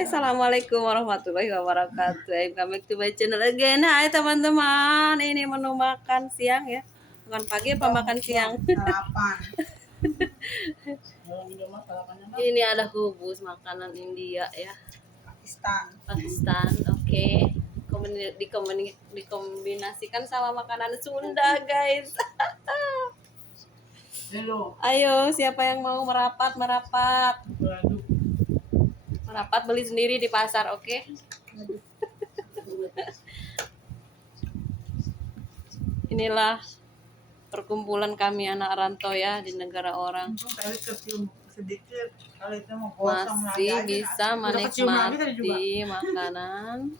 Hai, assalamualaikum warahmatullahi wabarakatuh. Welcome back to my channel again. Hai teman-teman, ini menu makan siang ya. Makan pagi apa makan siang? Sarapan. Ini ada hubus makanan India ya. Pakistan. Oke. Dikombinasikan sama makanan Sunda, guys. Hello. Ayo, siapa yang mau merapat? Merapat beli sendiri di pasar, oke? Inilah perkumpulan kami anak rantau ya di negara orang. Sedikit kalau itu mau Masih bisa menikmati makanan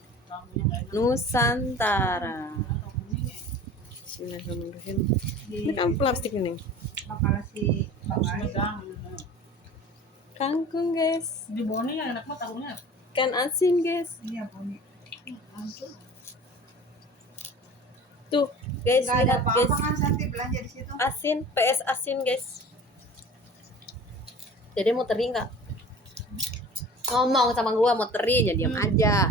Nusantara. Bismillahirrahmanirrahim. Ini kan plastik ini. Makanan si Kangkung, guys. di Boni yang enak mah tahunya. Ikan asin, guys. Iya Boni. Tuh, guys, Gak ada lihat, apa-apa guys. kan Santi belanja di situ. Asin, PS asin, guys. Jadi mau teri nggak? Ngomong sama gua mau teri, jadi diam aja.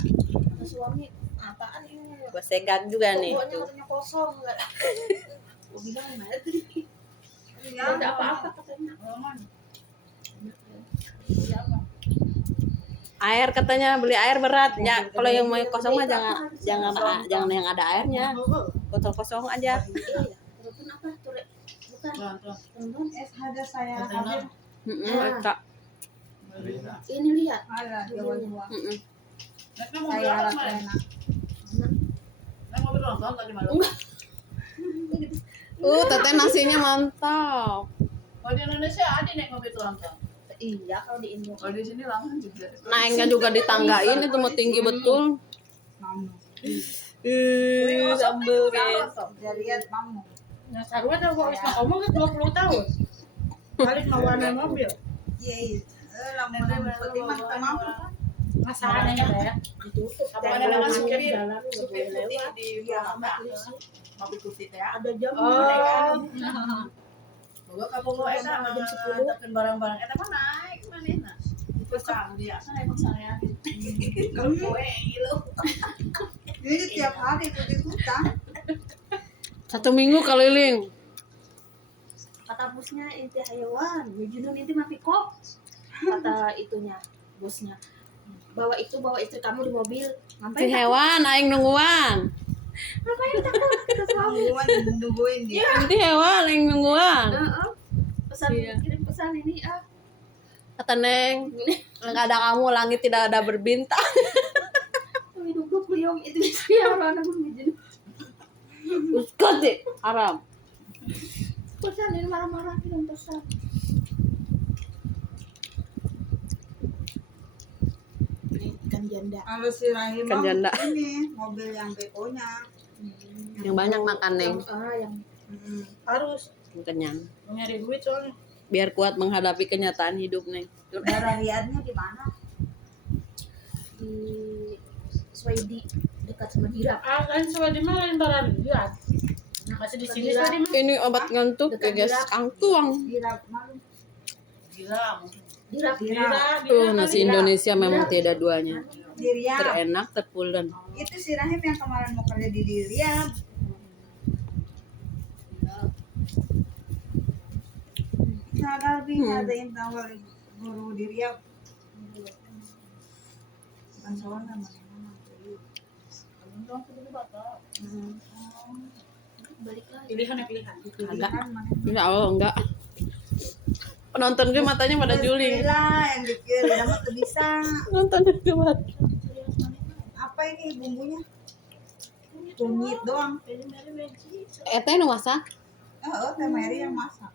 Suami apaan ini? Gua segak juga nih. Pokoknya Tuh. katanya kosong enggak. Gua bilang mana tadi? Iya. Ada apa-apa katanya. Air katanya beli air berat ya. Kalau yang mau kosong mah jangan yang ada airnya. Botol kosong aja. Iya. Telepon apa? Tore. Bukan. Telepon Es ada saya ambil. Kak. ini lihat. Ada Jawa. Saya Saya alat enak. Teteh nasinya mantap. Kalau di Indonesia ada naik mobil tulang tuh. Iya, kalau di Indo. Kalau di sini langsung juga. Naiknya juga ditanggain itu mau tinggi betul. Mamu. Sambel guys. Jadi lihat mamu. Nah, sarua tuh kok bisa ngomong kan 20 tahun. Balik mau warna mobil. Iya. Lamun penting mah mamu. Masalahnya ya. Ditutup. Apa ada kan supir dalam supir boleh putih lewat. di mobil putih teh. Ada jam. Gua kamu mau eta jam 10 tekan barang-barang eta mah naik manehna. Terus kang dia sana emang saya. Kalau kowe ngilu. Ini tiap hari itu di hutan. 1 minggu keliling. Kata bosnya inti hewan, junun inti mah pikok. Kata itunya, bosnya. Bawa istri kamu di mobil. Si Ngapain? hewan aing nungguan. Ngapain takut? Kata suami. Kamuan nungguin dia. Si hewan aing nungguan. Pesan Iya. kirim pesan ini Kata Neng, enggak ada kamu langit tidak ada berbintang. kami duduk beliau itu dia orang begini. Uskot deh, haram. Pesan ini marah-marah kirim pesan. Ikan janda. Kalau si Rahim Kan janda. ini mobil yang bekonya. Yang banyak makan Neng, Yang Harus kenyang. nyari duit soalnya. Biar kuat menghadapi kenyataan hidup Neng. Darah liarnya di mana? di Swedi dekat sama Dira. Ah kan soal di mana barang lihat. Masih di sini Dira. tadi mah. Ini obat ngantuk ya guys, angtuang. Dira malu. Gila. Dira. Tuh nasi Indonesia memang tiada duanya. Diria. Terenak, terpulen. Itu si Rahim yang kemarin mau kerja di Diria. Sadar ada yang tahu guru Diria. Bukan soal namanya. Balik lagi. Pilihan ya pilihan. Agak. Insya Allah enggak. Penonton gue matanya pada juling. Lah yang dikira nama tuh bisa. Nonton gue mata. Apa ini bumbunya? Kunyit doang. Teh nu masak? Oh, Teh Mary yang masak.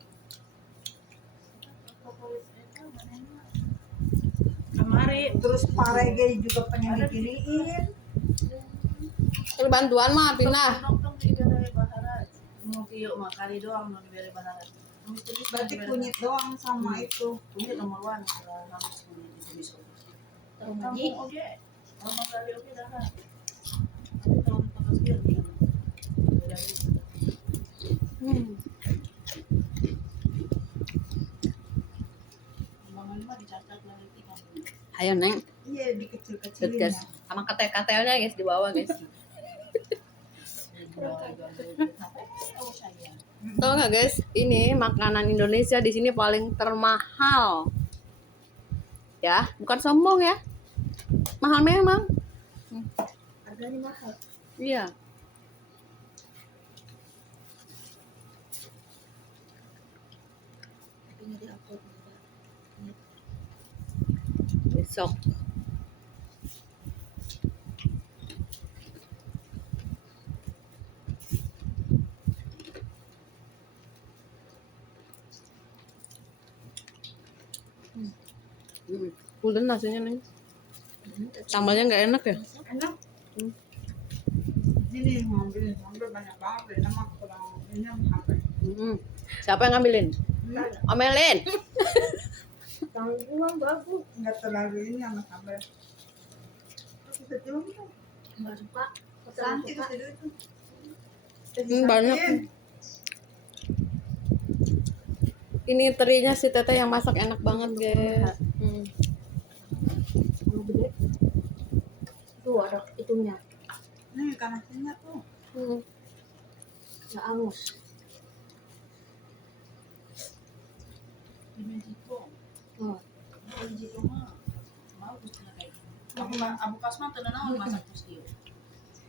Kamari. Terus parege juga pengen dikiriin. Terus bantuan mah pindah. Nongkrong di daerah Bahara. Mau kieu mah kali doang mau di daerah Bahara. Berarti kunyit doang sama itu. Kunyit nomor 1 harus kunyit. Terus lagi. Oke. Nomor kali oke dah. Tapi tahun 14 dia. Ayo Neng. Iya, Lihat dikecil-kecilin guys, ya. sama ketel-ketelnya guys di bawah guys. Oh saya. Tahu nggak guys, ini makanan Indonesia di sini paling termahal. Ya, bukan sombong ya. Mahal memang. Harganya mahal. Iya. Tapi nggak diupload. Besok. Udah nasinya nih. Sambalnya nggak enak ya? Enak. Ini ngambil banyak banget, beli nama kurang ini sampai. Siapa yang ngambilin? Omelin. Jangan bilang bagus. Enggak terlalu ini sama sambal. Terus kecil tuh. Nggak suka. Santi Suka. kecil itu. Banyak. Ini terinya si Teteh yang masak enak banget guys. Yang gede. Tuh ada itunya. Nih ikan asinnya tuh. Nggak angus. Ini jiko. Oh. Ini jiko mah. Mau gusti kayak gitu. Abu Kasman teu naon masak gusti.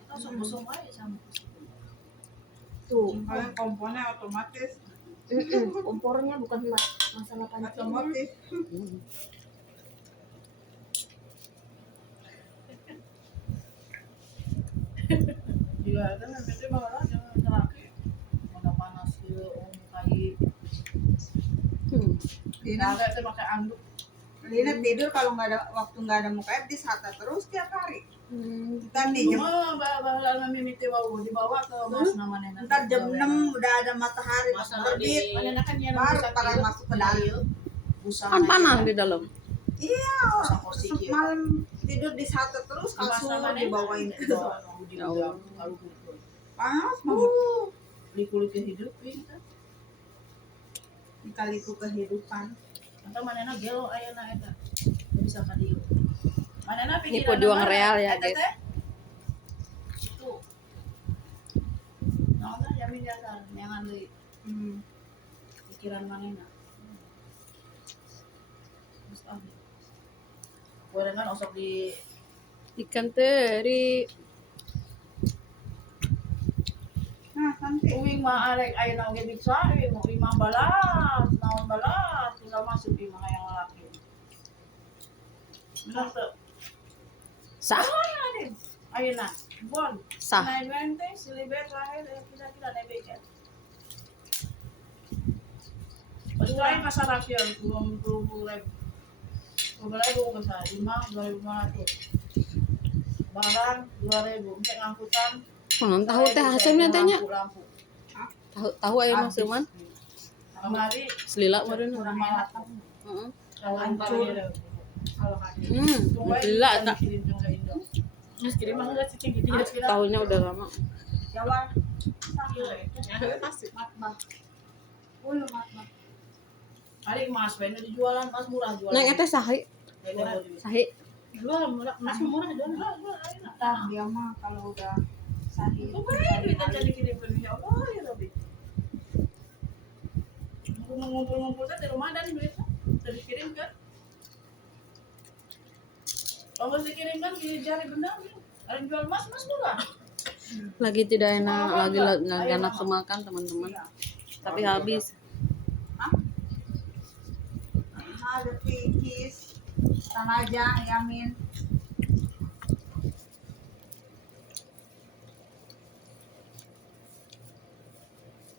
Atau song-song wae sama gusti. Tuh. Kalau komponnya otomatis. Kompornya bukan masalah pancing. Otomatis. Juga kan nanti bawa jangan teraki. Mana panas ieu kayu. Dina, Ada teh pakai anduk. Dina tidur kalau nggak ada muka air disata terus tiap hari. Ntar nih jam, Cuma bahala mimiti wau dibawa ke bos namanya. ntar jam 6 udah ada matahari Masalah terbit. di mana kan yang Baru pada masuk ke dalam. Kan panas di dalam. Iya, Usah kursi kieu. malam tidur disata terus kasur dibawain ke bawah. Panas banget. Kulit hidup kan. Dikali itu kehidupan. Atau manehna gelo ayeuna eta. Bisa ka dieu. Manehna Ini pikiran pejuang real ya, guys. Itu. Nah, jamin dasar jangan deui pikiran manehna. Terus ah. Gorengan osok di Ikan teri. Nah, nanti uwing mah arek ayeuna oge bisa, uwing mah balas, naon balas, tinggal masuk di mga yang lalaki. Benar tuh. Sah. Ayeuna, bon. Sah. Naik mente, silibet lahir, kita naik becet. Paling pasar rakyat, 20.000. 20.000 besar, 2.500. Barang 2.000, untuk angkutan. Tahu teh hasilnya tehnya. Lampu. Tahu ayo Mas Suman. Kemari Selila meureun. kurang enak. Heeh. hancur. Kalau Gila tak. Mas kirim mah enggak cicing gitu ya. Tahunnya udah lama. Jawa. Pasti. Matbah. Ulu matbah. Hari emas bener dijualan, emas murah jualan. Neng teh sahi. Sahi. Jual murah, emas murah jualan. Ntar dia mah kalau udah sahih. Itu kan duitnya jadi kirim ke dunia Allah ya Robi. Aku ngumpul-ngumpul teh di rumah dan duitnya dari kirim kan. Kalau dikirimkan di jari benar, ada jual emas murah. Lagi tidak enak, lagi nggak enak makan teman-teman. Tapi habis. Ada pikis. Tanajang, Yamin.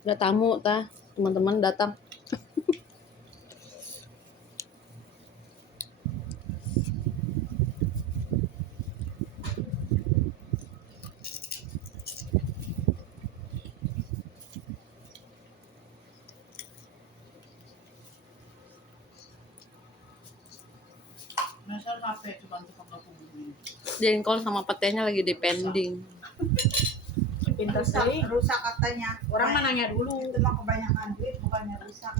Ada tamu tah, teman-teman datang. Misal HP cuma tukang kapung. Jengkol sama petenya lagi depending. Pintar Rusak katanya. Orang mah nanya dulu. Itu mah kebanyakan duit bukannya rusak.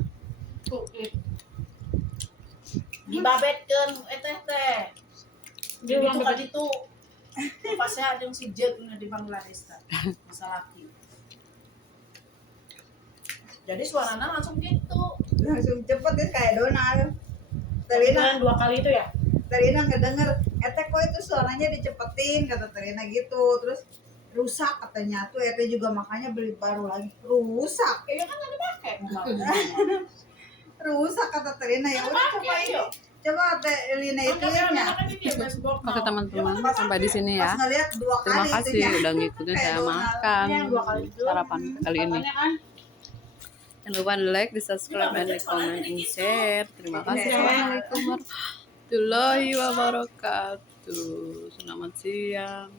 Dibabetkeun teh. Dia Jadi ulang itu deket. kan itu pas saya ada yang si Jet di Bangladesh ta. Masa laki. Jadi suaranya langsung gitu. Langsung cepet ya kayak Donald. Terina, Dengan 2 kali itu ya. Terina ngedenger, kok itu suaranya dicepetin kata Terina gitu. Terus rusak katanya tuh, juga makanya beli baru lagi. Rusak, Kayaknya kan ada pakai. rusak kata Terina. Ya udah coba ini. Coba Lina itu ya. Oke teman-teman, sampai di sini ya. Pas ngeliat 2 Terima kali kasih itunya. udah ngikutin Kayak saya Donald. makan Yang 2 kali itu. sarapan kali ini. Katanya kan Jangan lupa di like, di subscribe, dan di komen, dan share. Terima kasih. Assalamualaikum warahmatullahi wabarakatuh. Selamat siang.